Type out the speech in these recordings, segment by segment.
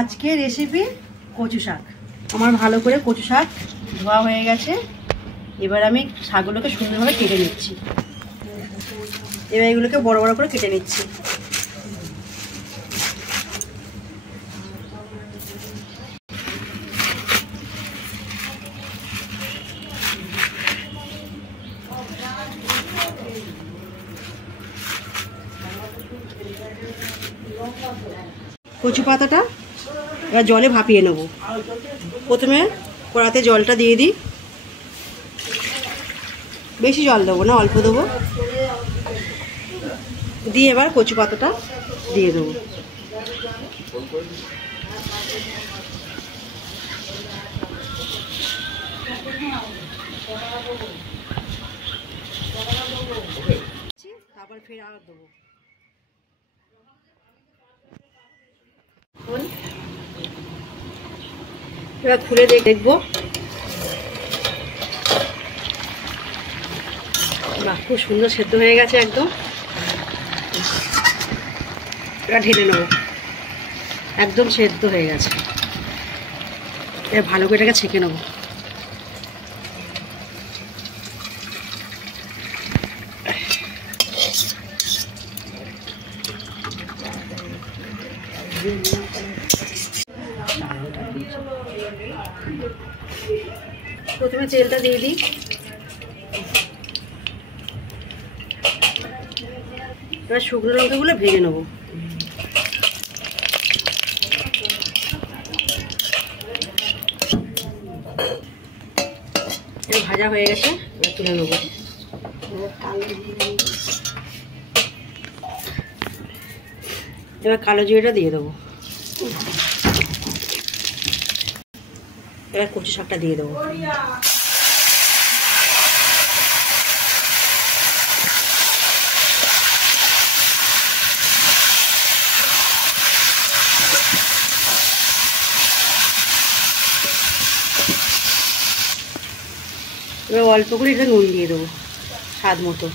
আজকে রেসিপি কচু শাক। আমার ভালো করে কচু শাক ধোয়া হয়ে গেছে। এবার আমি শাকগুলোকে সুন্দরভাবে কেটে নিচ্ছি। এবার এগুলোকে বড় বড় করে কেটে নিচ্ছি। কচু পাতাটা এবার জলে ভাপিয়ে নেব। প্রথমে কড়াতে জলটা দিয়ে দিই। বেশি জল দেবো না, অল্প দেবো। দিয়ে এবার কচু পাতাটা দিয়ে দেবো। তারপর ফের আর দেবো। এবার খুলে দেখবো। বাহ, খুব সুন্দর সেদ্ধ হয়ে গেছে একদম। এবার ঢেলে নেবো। একদম সেদ্ধ হয়ে গেছে। এবার ভালো করে এটাকে ছেঁকে নেবো। প্রথমে তেলটা দিয়ে দিই। এবার শুকনো লঙ্কাগুলো ভেজে নেবো। এবার ভাজা হয়ে গেছে, এবার তুলে নেবো। এবার কালো জিরেটা দিয়ে দেবো। এবার কচু শাকটা দিয়ে দেবো। এবার অল্প করে এটা নুন দিয়ে দেবো স্বাদ মতো।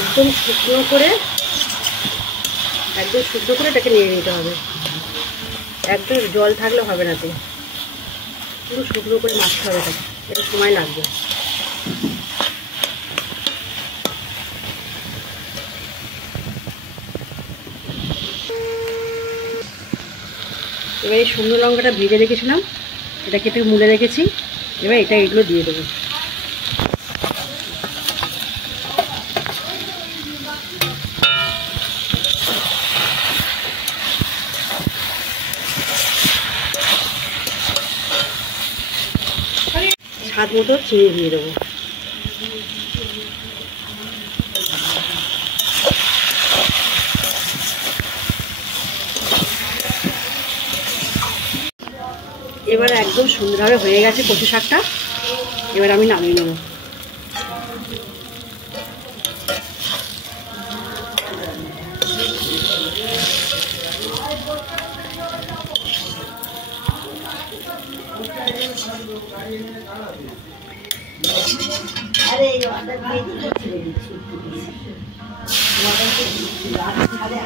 একদম শুকনো করে এটাকে নিয়ে নিতে হবে। একদম জল থাকলে হবে না, তো পুরো শুকনো করে মাখতে হবে। এটা সময় লাগবে। এবার এই শুকনো লঙ্কাটা ভেজে রেখেছিলাম, এটা কেটে মুড়ে রেখেছি। এবার এগুলো দিয়ে দেবো। স্বাদ মতো চিনি দিয়ে দেবো। এবার একদম সুন্দরভাবে হয়ে গেছে কচু শাকটা। এবার আমি নামিয়ে নেব। আরে